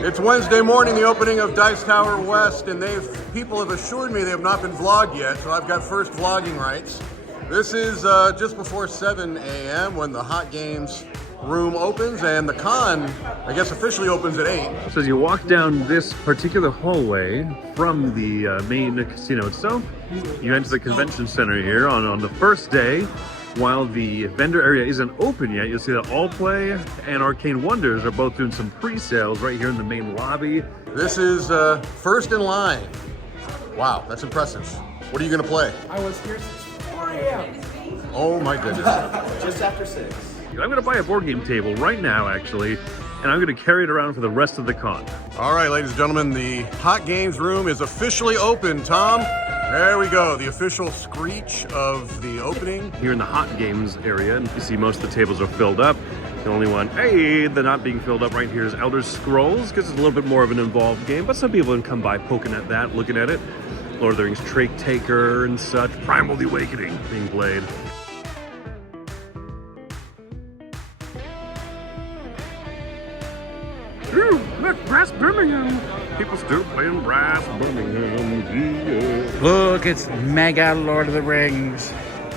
It's Wednesday morning, the opening of Dice Tower West, and people have assured me they have not been vlogged yet, so I've got first vlogging rights. This is just before 7 a.m. when the Hot Games room opens, and the con, I guess, officially opens at 8. So as you walk down this particular hallway from the main casino itself, you enter the convention center here on the first day. While the vendor area isn't open yet, you'll see that All Play and Arcane Wonders are both doing some pre-sales right here in the main lobby. This is first in line. Wow, that's impressive. What are you going to play? I was here since 4 a.m. Oh my goodness. Just after 6. I'm going to buy a board game table right now, actually, and I'm going to carry it around for the rest of the con. All right, ladies and gentlemen, the Hot Games room is officially open. Tom, there we go. The official screech of the opening. Here in the Hot Games area, and you see most of the tables are filled up. The only one, they're not being filled up right here is Elder Scrolls, because it's a little bit more of an involved game, but some people can come by poking at that, looking at it. Lord of the Rings Trait Taker and such. Primal the Awakening being played. Ooh, look, Brass Birmingham. People still playing Brass Birmingham. Yeah. Look, it's mega Lord of the Rings.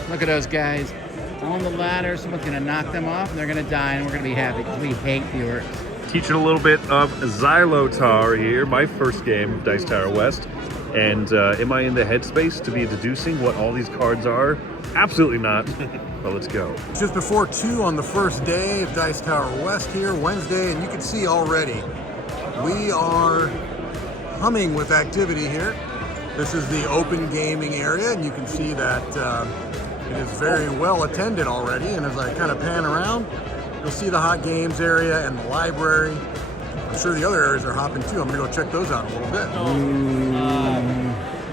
Look at those guys on the ladder. Someone's gonna knock them off and they're gonna die and we're gonna be happy because we hate viewers. Teaching a little bit of Xylotar here, my first game of Dice Tower West. And am I in the headspace to be deducing what all these cards are? Absolutely not. Well, let's go. Just before 2 on the first day of Dice Tower West here, Wednesday, and you can see already we are humming with activity here. This is the open gaming area, and you can see that it is very well attended already. And as I kind of pan around, you'll see the Hot Games area and the library. I'm sure the other areas are hopping too. I'm gonna go check those out in a little bit.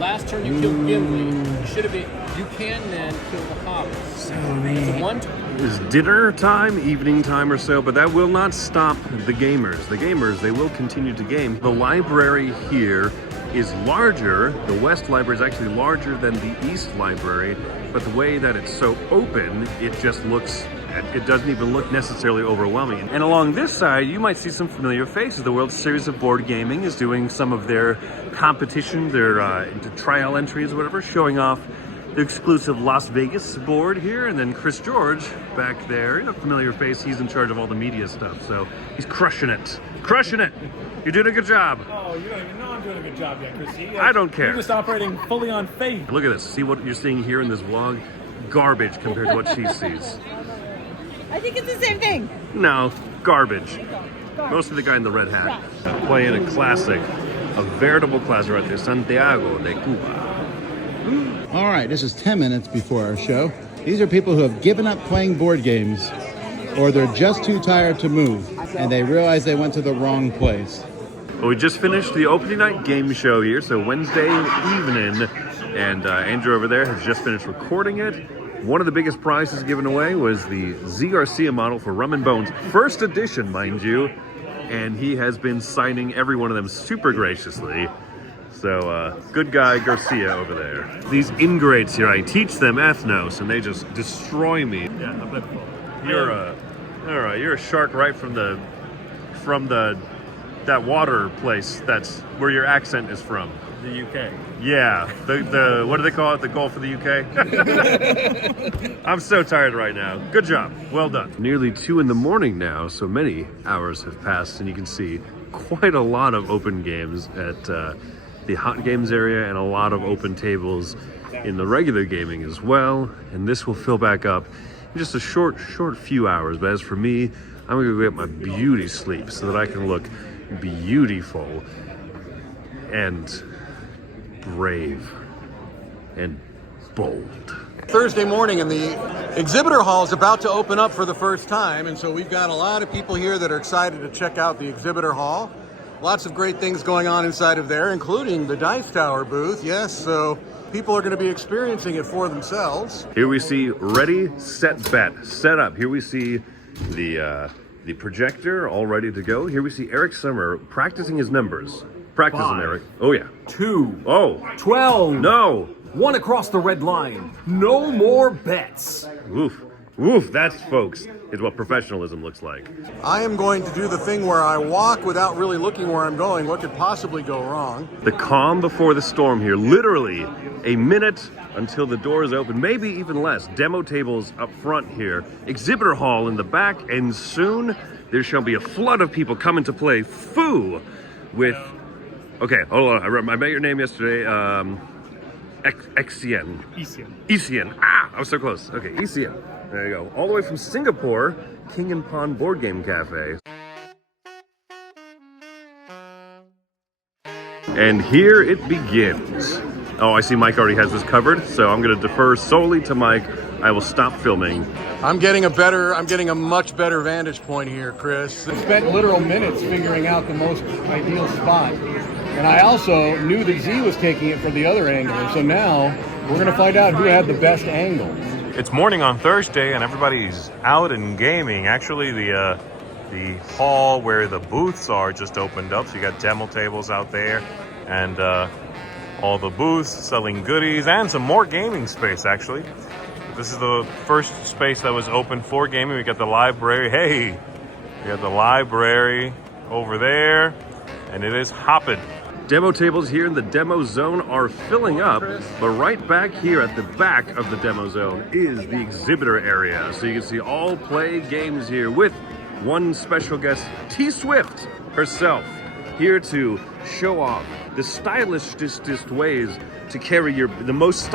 Last turn you killed Gimli. You should have been. You can then kill the hobbits. So neat. It's one It's dinner time, evening time or so, but that will not stop the gamers. The gamers, they will continue to game. The library here is larger. The West Library is actually larger than the East Library, but the way that it's so open, it just looks, it doesn't even look necessarily overwhelming. And along this side, you might see some familiar faces. The World Series of Board Gaming is doing some of their competition, their trial entries, whatever, showing off the exclusive Las Vegas board here. And then Chris George back there, a familiar face. He's in charge of all the media stuff, so he's crushing it. Crushing it! You're doing a good job. Oh, you don't even know I'm doing a good job yet, Chrissy. I don't care. You're just operating fully on faith. Look at this. See what you're seeing here in this vlog? Garbage compared to what she sees. I think it's the same thing. No, garbage. Mostly the guy in the red hat. Playing a classic, a veritable classic right there, Santiago de Cuba. All right, this is 10 minutes before our show. These are people who have given up playing board games, or they're just too tired to move, and they realize they went to the wrong place. Well, we just finished the opening night game show here, so Wednesday evening, and Andrew over there has just finished recording it. One of the biggest prizes given away was the Z Garcia model for Rum and Bones, first edition, mind you, and he has been signing every one of them super graciously. So, good guy Garcia over there. These ingrates here, I teach them ethnos, and they just destroy me. Yeah, I'm not full. You're a shark right from that water place. That's where your accent is from. The UK. Yeah, the what do they call it? The Gulf of the UK? I'm so tired right now. Good job. Well done. Nearly 2 in the morning now, so many hours have passed, and you can see quite a lot of open games at the Hot Games area and a lot of open tables in the regular gaming as well. And this will fill back up in just a short few hours. But as for me, I'm gonna go get my beauty sleep so that I can look beautiful and brave and bold. Thursday morning, and the Exhibitor Hall is about to open up for the first time, and so we've got a lot of people here that are excited to check out the Exhibitor Hall. Lots of great things going on inside of there, including the Dice Tower booth. Yes, so people are going to be experiencing it for themselves. Here we see ready, set, bet, set up. Here we see the projector all ready to go. Here we see Eric Summer practicing his numbers. Practice them, Eric. Oh yeah. 2. Oh. 12. No. 1 across the red line. No more bets. Oof. Oof, that's, folks, is what professionalism looks like. I am going to do the thing where I walk without really looking where I'm going. What could possibly go wrong? The calm before the storm here. Literally a minute until the doors open, maybe even less. Demo tables up front here. Exhibitor hall in the back, and soon there shall be a flood of people coming to play Foo with... Okay, hold on. I met your name yesterday. Exien. Isien. Ah, I was so close. Okay, Isien. There you go. All the way from Singapore, King and Pawn Board Game Cafe. And here it begins. Oh, I see Mike already has this covered, so I'm going to defer solely to Mike. I will stop filming. I'm getting a much better vantage point here, Chris. I spent literal minutes figuring out the most ideal spot. And I also knew that Z was taking it from the other angle. So now we're going to find out who had the best angle. It's morning on Thursday and everybody's out and gaming. Actually, the hall where the booths are just opened up. So you got demo tables out there and all the booths selling goodies and some more gaming space, actually. This is the first space that was open for gaming. We got the library. Hey, we got the library over there and it is hopping. Demo tables here in the demo zone are filling up, but right back here at the back of the demo zone is the exhibitor area. So you can see all play games here with one special guest, T Swift herself, here to show off the stylishest ways to carry the most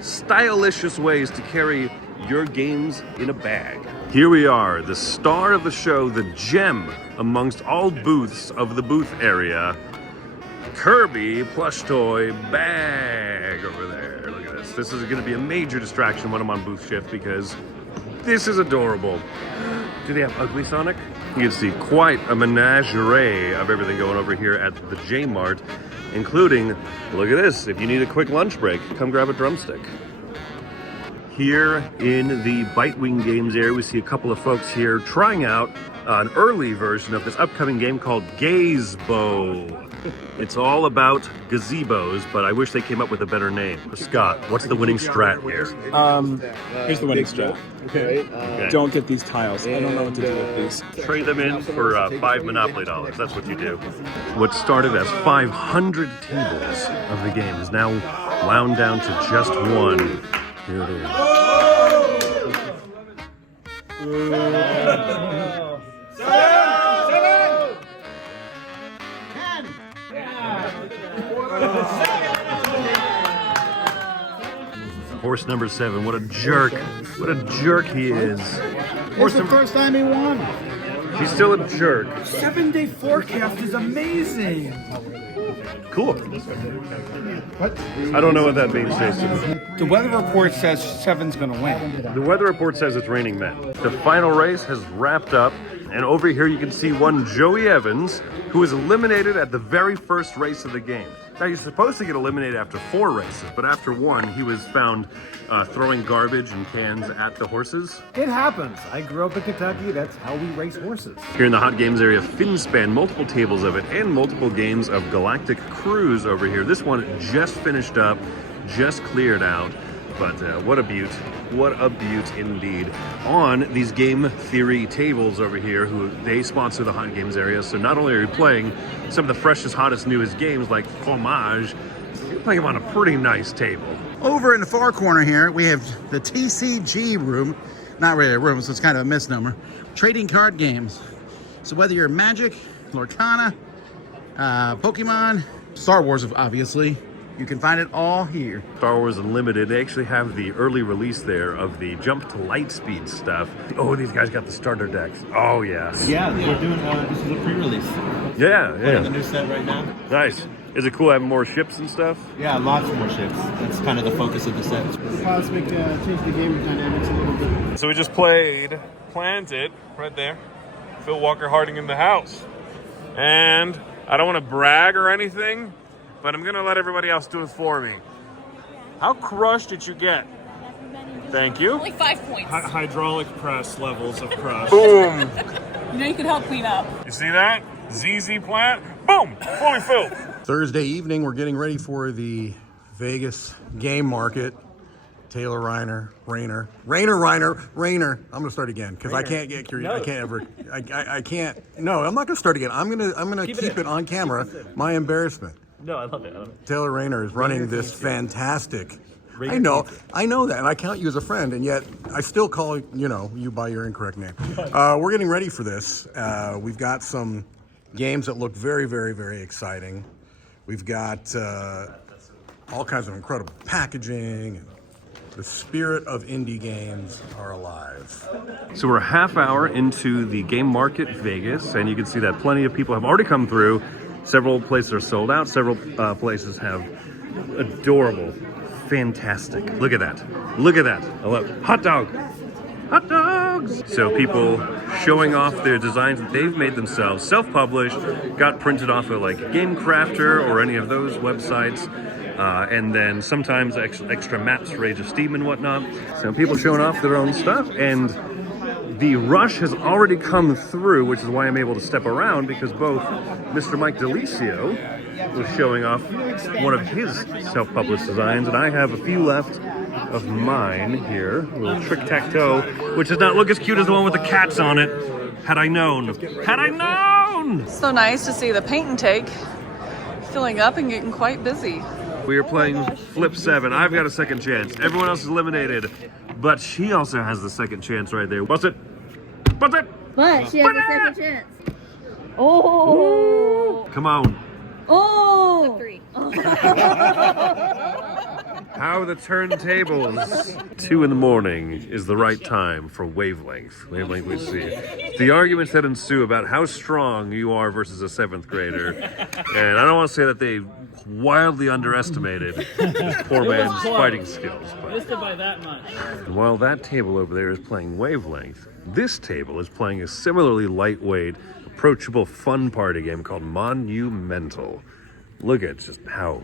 stylishest ways to carry your games in a bag. Here we are, the star of the show, the gem amongst all booths of the booth area, Kirby plush toy bag over there. Look at this. This is going to be a major distraction when I'm on booth shift because this is adorable. Do they have Ugly Sonic? You can see quite a menagerie of everything going over here at the J Mart, including, look at this, if you need a quick lunch break, come grab a drumstick. Here in the Bitewing Games area, we see a couple of folks here trying out an early version of this upcoming game called Gazebo. It's all about gazebos, but I wish they came up with a better name. Scott, what's the winning strat here? Here's the winning strat. Okay. Don't get these tiles. I don't know what to do with these. Trade them in for 5 Monopoly dollars. That's what you do. What started as 500 tables of the game is now wound down to just one. Here it is. Horse number 7, what a jerk. What a jerk he is. It's the first time he won. He's still a jerk. 7-day forecast is amazing. Cool. What? I don't know what that means, Jason. The weather report says 7's gonna win. The weather report says it's raining men. The final race has wrapped up, and over here you can see one Joey Evans, who was eliminated at the very first race of the game. Now, you're supposed to get eliminated after 4 races, but after 1, he was found throwing garbage and cans at the horses. It happens. I grew up in Kentucky. That's how we race horses. Here in the Hot Games area, Finspan, multiple tables of it, and multiple games of Galactic Cruise over here. This one just finished up, just cleared out, but what a beaut. What a beaut indeed. On these game theory tables over here, they sponsor the Hot Games area, so not only are you playing some of the freshest, hottest, newest games like Fromage, you're playing them on a pretty nice table. Over in the far corner here, we have the TCG room. Not really a room, so it's kind of a misnomer. Trading card games. So whether you're Magic, Lorcana, Pokemon, Star Wars, obviously, you can find it all here. Star Wars Unlimited, they actually have the early release there of the Jump to Lightspeed stuff. Oh, these guys got the starter decks. Oh, yes. Yeah, we're doing, this is a pre-release. Yeah. The new set right now. Nice. Is it cool having more ships and stuff? Yeah, lots more ships. That's kind of the focus of the set. Cosmic change the game dynamics a little bit. So we just played Planted right there. Phil Walker Harding in the house. And I don't want to brag or anything, but I'm going to let everybody else do it for me. How crushed did you get? Thank you. Only 5 points. Hydraulic press levels of crush. Boom. You know you could help clean up. You see that? ZZ plant. Boom. Fully filled. Thursday evening, we're getting ready for the Vegas game market. Taylor Rayner. I'm gonna start again because I can't get curious. I can't ever. I can't. No, I'm not gonna start again. I'm gonna keep it on camera. My embarrassment. No, I love it. Taylor Rayner is running this fantastic. I know that, and I count you as a friend, and yet I still call you by your incorrect name. We're getting ready for this. We've got some games that look very, very, very exciting. We've got all kinds of incredible packaging. And the spirit of indie games are alive. So we're a half hour into the Game Market Vegas, and you can see that plenty of people have already come through. Several places are sold out. Several places have adorable, fantastic. Look at that. Look at that. I love it. Hot dog. Hot dogs. So people showing off their designs that they've made themselves, self-published, got printed off of like Game Crafter or any of those websites. And then sometimes extra maps for Age of Steam and whatnot. So people showing off their own stuff, and the rush has already come through, which is why I'm able to step around, because both Mr. Mike DeLisio was showing off one of his self-published designs, and I have a few left of mine here. A little Trick-Tac-Toe, which does not look as cute as the one with the cats on it. Had I known. Had I known! So nice to see the paint and take filling up and getting quite busy. We are playing Flip 7. I've got a second chance. Everyone else is eliminated. But she also has the second chance right there. Bust it. Bust it. But she has a second chance. Oh. Come on. Oh. 3. How the turntables. 2 in the morning is the right time for wavelength. Wavelength we see. The arguments that ensue about how strong you are versus a 7th grader. And I don't want to say that they wildly underestimated this poor man's fighting skills. Missed it by that much. And while that table over there is playing wavelength, this table is playing a similarly lightweight, approachable, fun party game called Monumental. Look at just how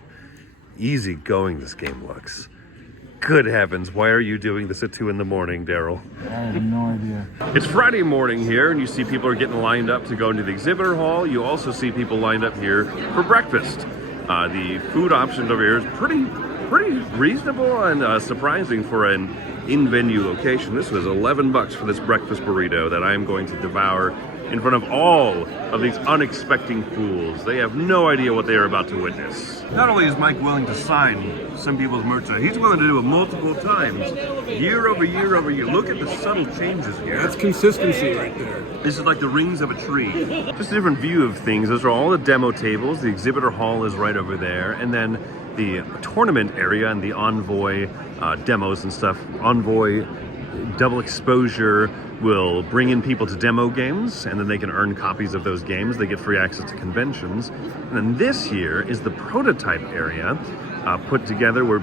easy going this game looks. Good heavens, why are you doing this at 2 in the morning, Daryl? I have no idea. It's Friday morning here, and you see people are getting lined up to go into the exhibitor hall. You also see people lined up here for breakfast. The food options over here is pretty reasonable and surprising for an in-venue location. This was $11 for this breakfast burrito that I am going to devour in front of all of these unexpecting fools. They have no idea what they are about to witness. Not only is Mike willing to sign some people's merchandise, he's willing to do it multiple times, year over year over year. Look at the subtle changes here. That's consistency right there. This is like the rings of a tree. Just a different view of things. Those are all the demo tables. The exhibitor hall is right over there. And then the tournament area and the Envoy demos and stuff. Envoy double exposure will bring in people to demo games, and then they can earn copies of those games. They get free access to conventions. And then this here is the prototype area put together where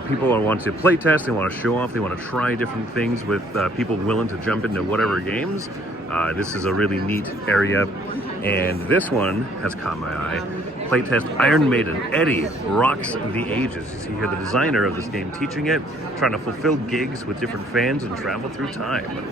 people want to play test, they want to show off, they want to try different things with people willing to jump into whatever games. This is a really neat area, and this one has caught my eye. Playtest Iron Maiden. Eddie rocks the ages. You see here the designer of this game teaching it, trying to fulfill gigs with different fans and travel through time.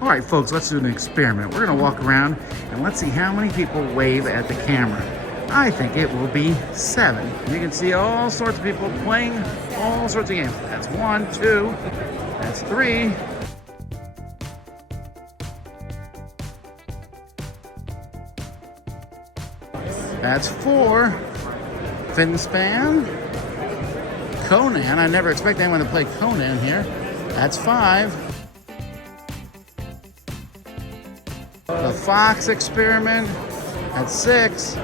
All right, folks, let's do an experiment. We're going to walk around and let's see how many people wave at the camera. I think it will be 7. You can see all sorts of people playing all sorts of games. That's 1, 2, that's 3. That's 4. Finspan. Conan. I never expect anyone to play Conan here. That's 5. The Fox Experiment. That's 6.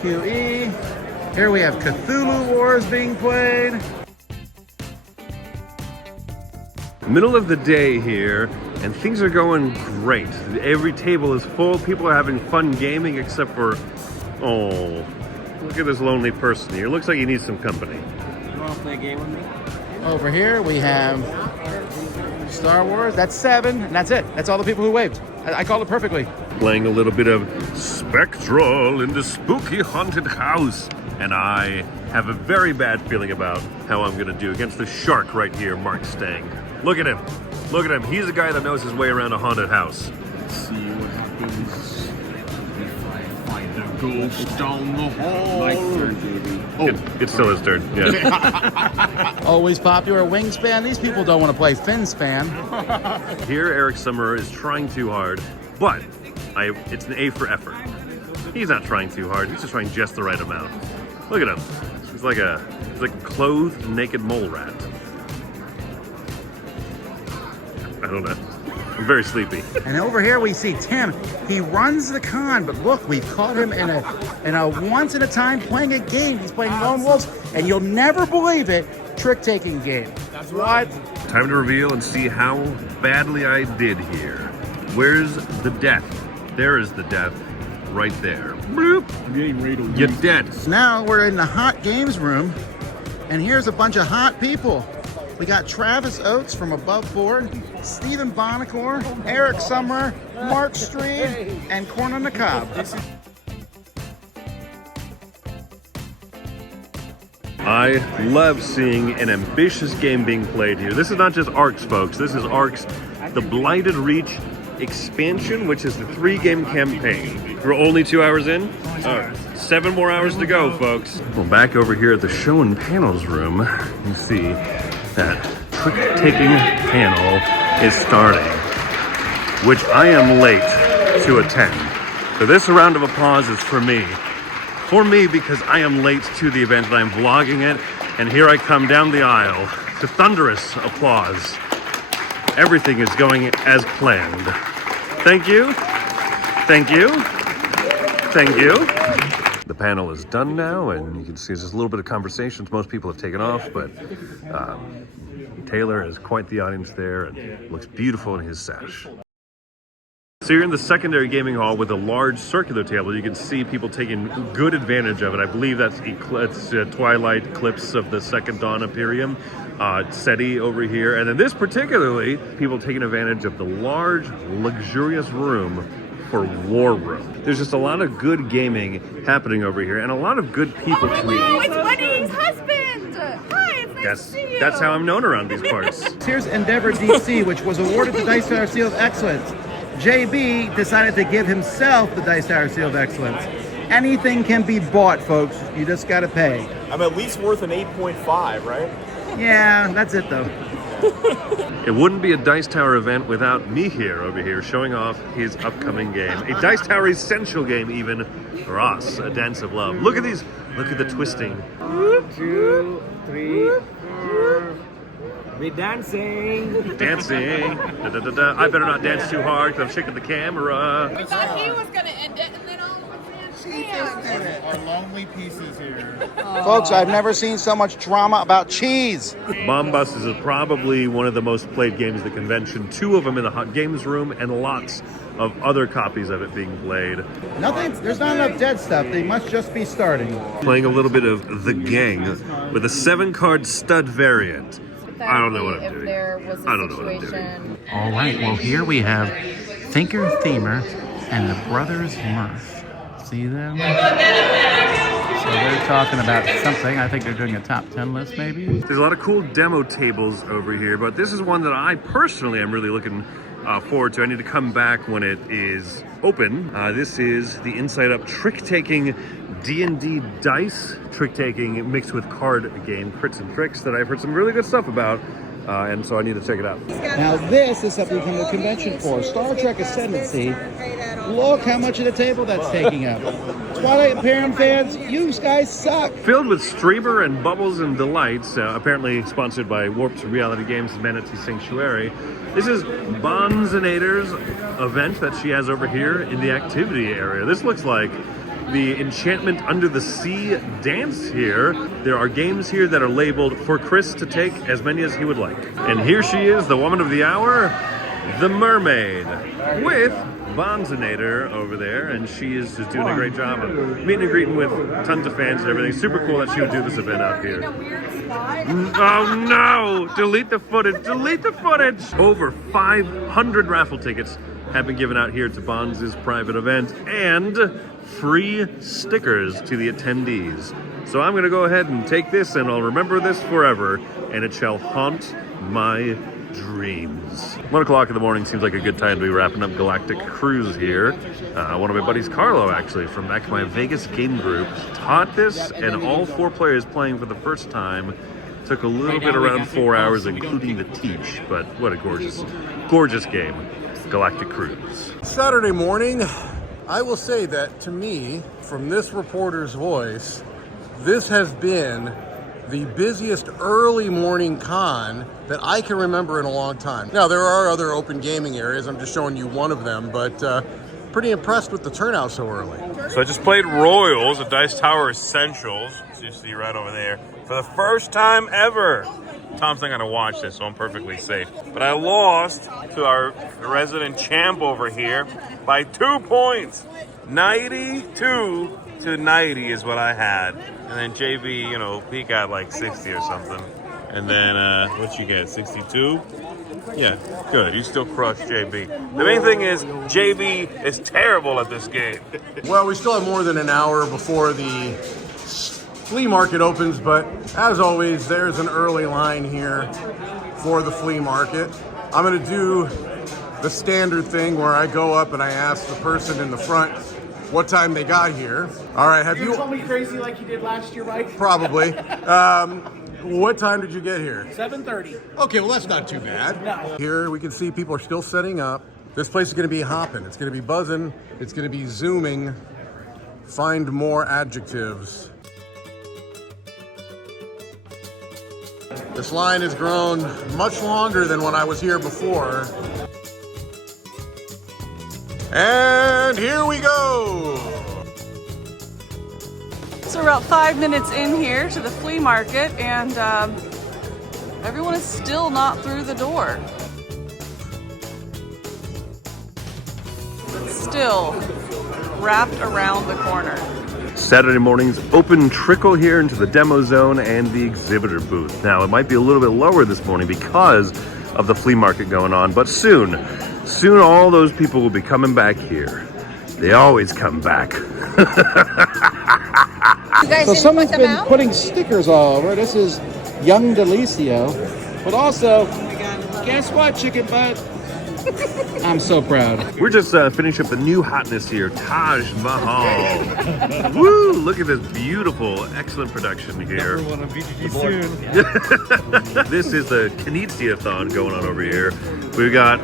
QE. Here we have Cthulhu Wars being played. Middle of the day here, and things are going great. Every table is full. People are having fun gaming, except for, oh, look at this lonely person here. Looks like he needs some company. You want to play a game with me? Over here we have Star Wars. That's 7, and that's it. That's all the people who waved. I called it perfectly. Playing a little bit of Spectral in the spooky haunted house. And I have a very bad feeling about how I'm going to do against the shark right here, Mark Stang. Look at him. Look at him. He's a guy that knows his way around a haunted house. Let's see what happens if I find the Ghost down the hall. My turn, baby. It's still his turn. Yeah. Always popular Wingspan. These people don't want to play Finspan. Here, Eric Summerer is trying too hard, but it's an A for effort. He's not trying too hard. He's just trying just the right amount. Look at him. He's like a clothed, naked mole rat. I don't know. I'm very sleepy. And over here we see Tim. He runs the con, but look, we've caught him in a once in a time playing a game. He's playing Lone Wolves, and you'll never believe it, trick-taking game. That's right. Time to reveal and see how badly I did here. Where's the death? There is the death right there. Bloop. I'm getting ready to You're dead. Now we're in the hot games room, and here's a bunch of hot people. We got Travis Oates from Above Board, Stephen Bonacore, Eric Summerer, Mark Street, and Corn on the Cob. I love seeing an ambitious game being played here. This is not just Arcs, folks. This is Arcs, the Blighted Reach expansion, which is the 3-game campaign. We're only 2 hours in. All right, 7 more hours to go, folks. Well, back over here at the show and panels room, you see that trick-taking panel is starting, which I am late to attend. So this round of applause is for me. For me, because I am late to the event and I'm vlogging it, and here I come down the aisle to thunderous applause. Everything is going as planned. Thank you. Thank you. Thank you. The panel is done now, and you can see there's just a little bit of conversations. Most people have taken off, but Taylor is quite the audience there and looks beautiful in his sash. So you're in the secondary gaming hall with a large circular table. You can see people taking good advantage of it. I believe that's Twilight Eclipse of the Second Dawn Imperium, SETI over here. And then this particularly, people taking advantage of the large, luxurious room for War Room. There's just a lot of good gaming happening over here and a lot of good people to meet. Oh, it's Wendy's husband! Hi, it's nice to see you. That's how I'm known around these parts. Here's Endeavor DC, which was awarded the Dice Tower Seal of Excellence. JB decided to give himself the Dice Tower Seal of Excellence. Anything can be bought, folks. You just gotta pay. I'm at least worth an 8.5, right? Yeah, that's it though. It wouldn't be a Dice Tower event without me here over here showing off his upcoming game. A Dice Tower essential game even for us, A Dance of Love. Look at these, look at the twisting. 2, 3, 4. We're dancing. Dancing. Da, da, da, da. I better not dance too hard because I'm shaking the camera. We thought he was going to end it, and then all of us danced. Our lonely pieces here. Folks, I've never seen so much drama about cheese. Bomb Busters is probably one of the most played games at the convention. 2 of them in the hot games room and lots of other copies of it being played. Nothing, there's not enough dead stuff. They must just be starting. Playing a little bit of The Gang with a 7-card stud variant. I don't know what I'm doing. I don't know what I'm doing. All right, well here we have Thinker Themer and the Brothers Murph. See them? So they're talking about something. I think they're doing a top 10 list maybe. There's a lot of cool demo tables over here, but this is one that I personally am really looking forward to. I need to come back when it is open. This is the Inside Up trick-taking D&D dice trick-taking mixed with card game, Crits and Tricks, that I've heard some really good stuff about, and so I need to check it out. Now this is something from the convention for Star Trek Ascendancy. Look how much of the table that's taking up. Twilight Imperium fans, you guys suck. Filled with streamer and bubbles and delights, apparently sponsored by Warped Reality Games' Manatee Sanctuary. This is Bonzinator's event that she has over here in the activity area. This looks like the Enchantment Under the Sea dance here. There are games here that are labeled for Chris to take as many as he would like. And here she is, the woman of the hour, the mermaid, with Bonzinator over there, and she is just doing a great job of meeting and greeting with tons of fans and everything. Super cool that she would do this event out here. Oh no! Delete the footage! Delete the footage! Over 500 raffle tickets have been given out here to Bonz's private event, and free stickers to the attendees. So I'm going to go ahead and take this, and I'll remember this forever, and it shall haunt my dreams. 1 o'clock in the morning seems like a good time to be wrapping up Galactic Cruise here. One of my buddies, Carlo, actually, from back in my Vegas game group, taught this, and all 4 players playing for the first time. Took a little bit around 4 hours, including the teach, but what a gorgeous, gorgeous game. Galactic Cruise. Saturday morning, I will say that to me, from this reporter's voice, this has been the busiest early morning con that I can remember in a long time. Now, there are other open gaming areas. I'm just showing you one of them, but pretty impressed with the turnout so early. So I just played Royals, a Dice Tower Essentials, as you see right over there, for the first time ever. Tom's not going to watch this, so I'm perfectly safe. But I lost to our resident champ over here by 2 points. 92 to 90 is what I had. And then JB, you know, he got like 60 or something. And then, what you get, 62? Yeah, good. You still crushed JB. The main thing is, JB is terrible at this game. Well, we still have more than an hour before the flea market opens, but as always, there's an early line here for the flea market. I'm gonna do the standard thing where I go up and I ask the person in the front what time they got here. All right, have you told me crazy like you did last year, Mike? Probably. What time did you get here? 7:30. Okay, well that's not too bad. No. Here we can see people are still setting up. This place is gonna be hopping. It's gonna be buzzing. It's gonna be zooming. Find more adjectives. This line has grown much longer than when I was here before. And here we go. So we're about 5 minutes in here to the flea market, and everyone is still not through the door. Still wrapped around the corner. Saturday morning's open trickle here into the demo zone and the exhibitor booth. Now, it might be a little bit lower this morning because of the flea market going on, but soon all those people will be coming back here. They always come back. So someone's been putting stickers all over. This is Young Delicio. But also, guess what, chicken butt? I'm so proud. We're just finishing up the new hotness here, Taj Mahal. Woo! Look at this beautiful, excellent production here. Number 1 on VGG soon. This is the Knizia-thon going on over here. We've got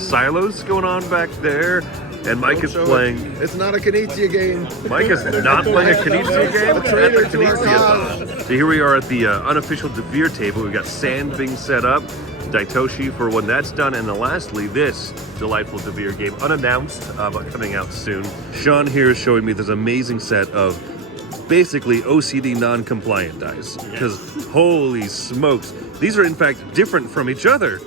silos going on back there. And Mike is playing. It's not a Knizia game. Mike is not playing a Knizia game at the Knizia-thon. So here we are at the unofficial De Beer table. We've got sand being set up. Daitoshi for when that's done, and then lastly this delightful De Beer game unannounced but coming out soon. Sean here is showing me this amazing set of basically OCD non-compliant dice, because holy smokes, these are in fact different from each other.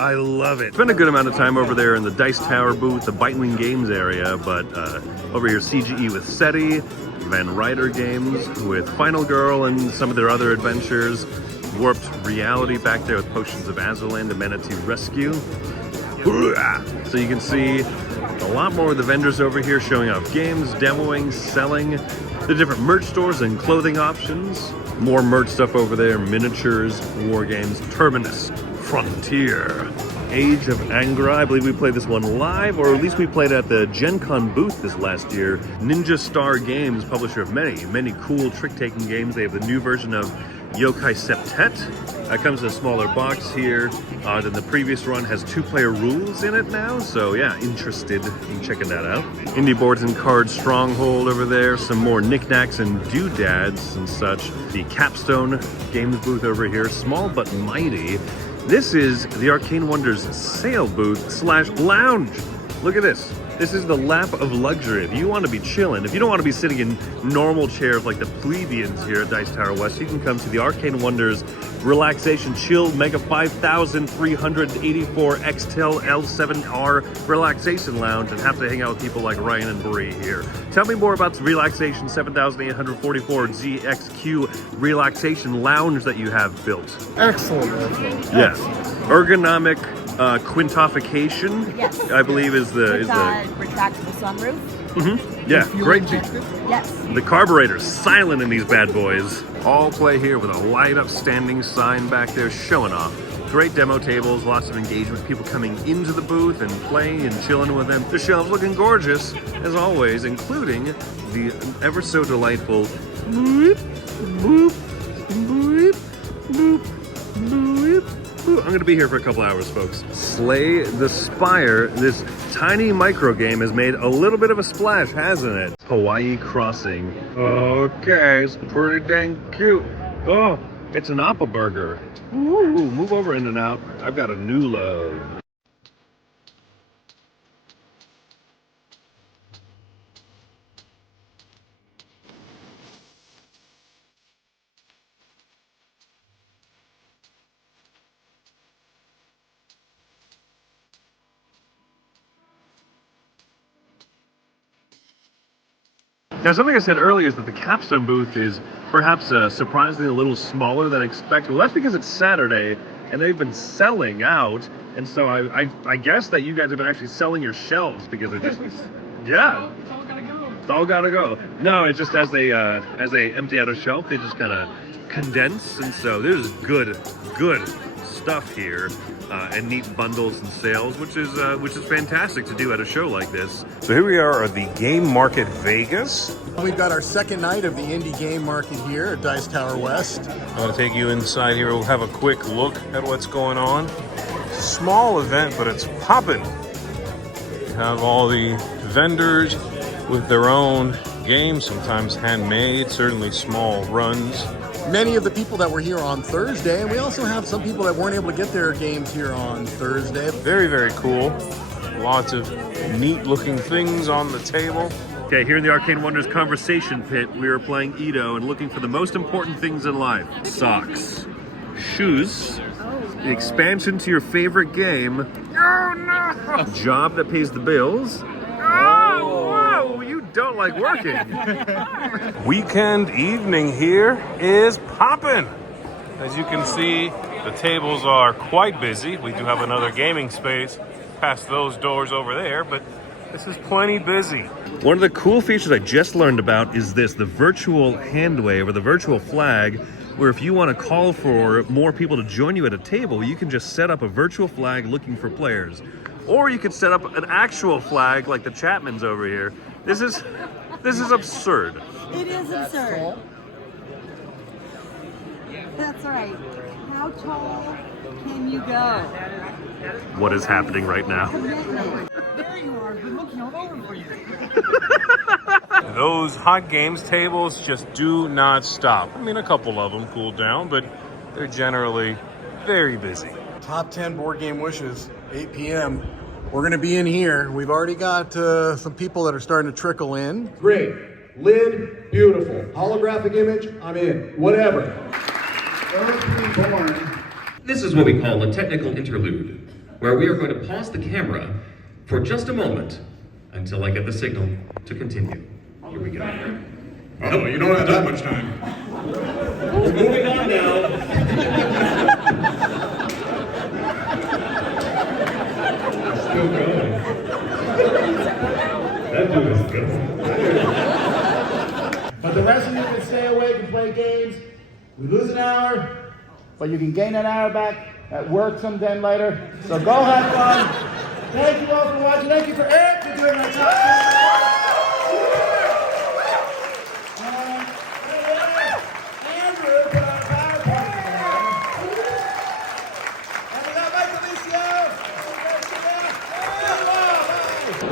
I love it. Spent a good amount of time over there in the Dice Tower booth, the Bitewing Games area, but over here CGE with SETI, Van Ryder Games with Final Girl and some of their other adventures, Warped Reality back there with Potions of Azurland and Manatee Rescue. So you can see a lot more of the vendors over here showing off games, demoing, selling, the different merch stores and clothing options. More merch stuff over there, miniatures, war games, Terminus, Frontier, Age of Angra. I believe we played this one live, or at least we played at the Gen Con booth this last year. Ninja Star Games, publisher of many cool trick-taking games. They have the new version of Yokai Septet. That comes in a smaller box here than the previous run. Has 2-player rules in it now, so yeah, interested in checking that out. Indie Boards and Cards Stronghold over there. Some more knickknacks and doodads and such. The Capstone Games booth over here, small but mighty. This is the Arcane Wonders sale booth / lounge. Look at this. This is the lap of luxury. If you want to be chilling, if you don't want to be sitting in normal chairs like the plebeians here at Dice Tower West, you can come to the Arcane Wonders Relaxation Chill Mega 5384 XTEL L7R Relaxation Lounge and have to hang out with people like Ryan and Bree here. Tell me more about the Relaxation 7844 ZXQ Relaxation Lounge that you have built. Excellent. Yes. Ergonomic quintification, Yes. I believe is the retractable sunroof. Yeah, great. Yes. The carburetor's silent in these bad boys. all play here with a light up standing sign back there showing off. Great demo tables, lots of engagement, people coming into the booth and playing and chilling with them. The shelves looking gorgeous, as always, including the ever so delightful boop, boop, boop, boop, boop, boop. I'm gonna be here for a couple hours, folks. Slay the Spire, this tiny micro game has made a little bit of a splash, hasn't it? Hawaii Crossing. Okay, it's pretty dang cute. Oh, it's an apple burger. Ooh, move over in and out. I've got a new love. Now, something I said earlier is that the capstone booth is perhaps surprisingly a little smaller than expected. Well, that's because it's Saturday and they've been selling out. And so I guess that you guys have been actually selling your shelves because they're just, yeah. It's all gotta go. No, it's just as they empty out a shelf, they just kind of condense. And so there's good stuff here. And neat bundles and sales, which is fantastic to do at a show like this. So here we are at the Game Market Vegas. We've got our second night of the indie game market here at Dice Tower West. I'm gonna take you inside here. We'll have a quick look at what's going on. Small event, but it's popping. You have all the vendors with their own games, sometimes handmade, certainly small runs. Many of the people that were here on Thursday, and we also have some people that weren't able to get their games here on Thursday. Very, very cool. Lots of neat looking things on the table. Okay, here in the Arcane Wonders Conversation Pit, we are playing Edo and looking for the most important things in life. Socks, shoes, the expansion to your favorite game, a job that pays the bills. Oh, whoa, you don't like working. Weekend evening here is popping. As you can see, the tables are quite busy. We do have another gaming space past those doors over there, but this is plenty busy. One of the cool features I just learned about is this, the virtual hand wave or the virtual flag, where if you want to call for more people to join you at a table, you can just set up a virtual flag looking for players. Or you could set up an actual flag like the Chapmans over here. This is absurd. It is absurd. That's right. How tall can you go? What is happening right now? There you are. I've been looking all over for you. Those hot games tables just do not stop. I mean, a couple of them cool down, but they're generally very busy. Top 10 board game wishes, 8 p.m. We're going to be in here. We've already got some people that are starting to trickle in. Great. Lid, beautiful. Holographic image, I'm in. Whatever. This is what we call a technical interlude, where we are going to pause the camera for just a moment until I get the signal to continue. Here we go. Oh, you don't have that much time. We're moving on now. Still going. That dude is good. But the rest of you can stay awake and play games. We lose an hour, but you can gain an hour back at work sometime later. So go have fun. Thank you all for watching. Thank you for Eric for doing my top. Andrew put on a PowerPoint. And we got Mike Alicia.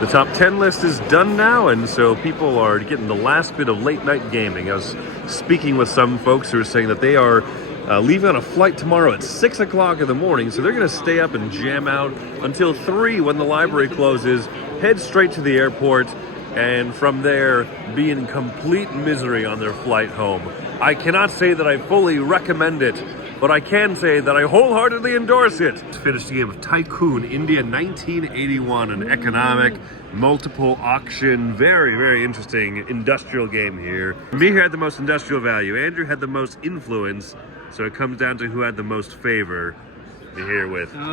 The top 10 list is done now, and so people are getting the last bit of late night gaming. I was speaking with some folks who are saying that they are leaving on a flight tomorrow at 6 o'clock in the morning, so they're going to stay up and jam out until 3 when the library closes, head straight to the airport, and from there be in complete misery on their flight home. I cannot say that I fully recommend it, but I can say that I wholeheartedly endorse it. Finished the game of Tycoon India 1981, an economic, multiple auction, very, very interesting industrial game here. Me had the most industrial value. Andrew had the most influence, so it comes down to who had the most favor. Here with. I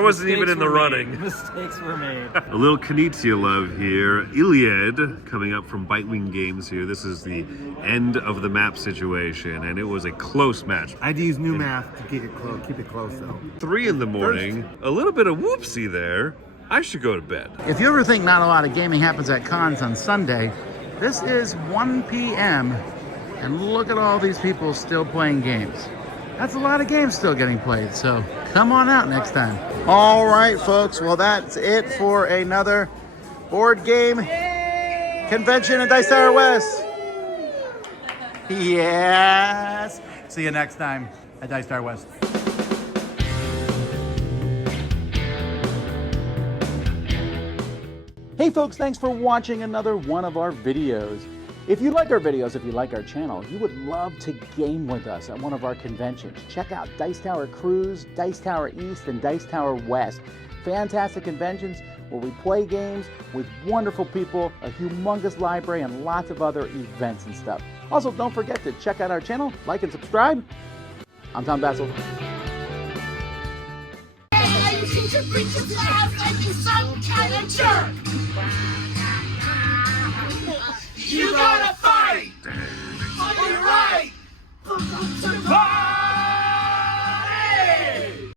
wasn't even in the running. Mistakes were made. A little Knizia love here. Iliad coming up from Bitewing Games here. This is the end of the map situation, and it was a close match. I had to use new math to keep it close though. 3 in the morning. A little bit of whoopsie there. I should go to bed. If you ever think not a lot of gaming happens at cons on Sunday, this is 1 p.m. and look at all these people still playing games. That's a lot of games still getting played, so come on out next time. All right, folks. Well, that's it for another board game convention at Dice Tower West. Yes. See you next time at Dice Tower West. Hey folks, thanks for watching another one of our videos. If you like our videos, if you like our channel, you would love to game with us at one of our conventions. Check out Dice Tower Cruise, Dice Tower East, and Dice Tower West. Fantastic conventions where we play games with wonderful people, a humongous library, and lots of other events and stuff. Also, don't forget to check out our channel, like and subscribe. I'm Tom Bassel. You gotta fight for your right to survive.